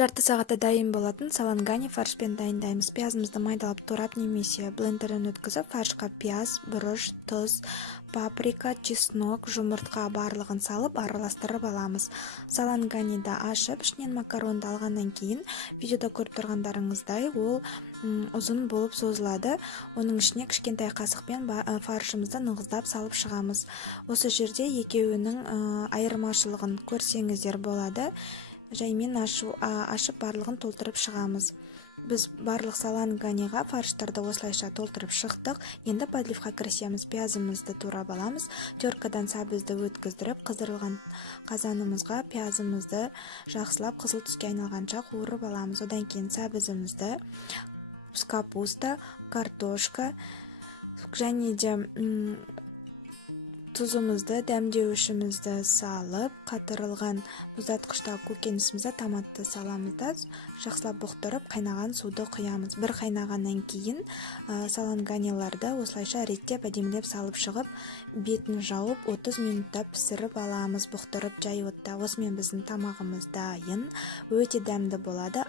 Жарты сағатта дайын болатын салангани фаршпен дайындаймыз. Пиязымызды майдалап турап немесе блендерден өткізіп, фаршқа пияз, бұрыш, тұз, паприка, чеснок, жұмыртқа барлығын салып араластырып аламыз. Саланганиді ашып, ішінен макаронды алғаннан кейін, видеода көріп тұрғандарыңыздай, ол ұзын болып созылады. Оның ішіне кішкентай қасықпен фаршымызды нығыздап салып шығамыз. Осы жерде екеуінің айырмашылығын көрсеңіздер болады. Жаймен ашып барлығын толтырып шығамыз. Біз барлық саланганиға фарштарды осылайша толтырып шықтық. Енді подливқа кірісеміз. Пиязымызды турап аламыз. Теркадан сәбізді өткіздіріп, қыздырылған қазанымызға пиязымызды жақсылап қызыл түске айналғанша қуырып аламыз. Одан кейін сәбізімізді, капуста, картошка және де тұзымызды, дәмдеуішімізді салып, қатырылған мұздатқышта көкөнісімізді, томаттыសាламыз да жақсылап бұқтырып, қайнаған суды құямыз. Бір қайнағаннан кейін саланганиларды осылайша реттеп, әдемілеп салып шығып, бетін жауып, 30 минутта пісіріп аламыз, бұқтырып жай отта. Осымен біздің тамағымыз дайын, өте дәмді болады.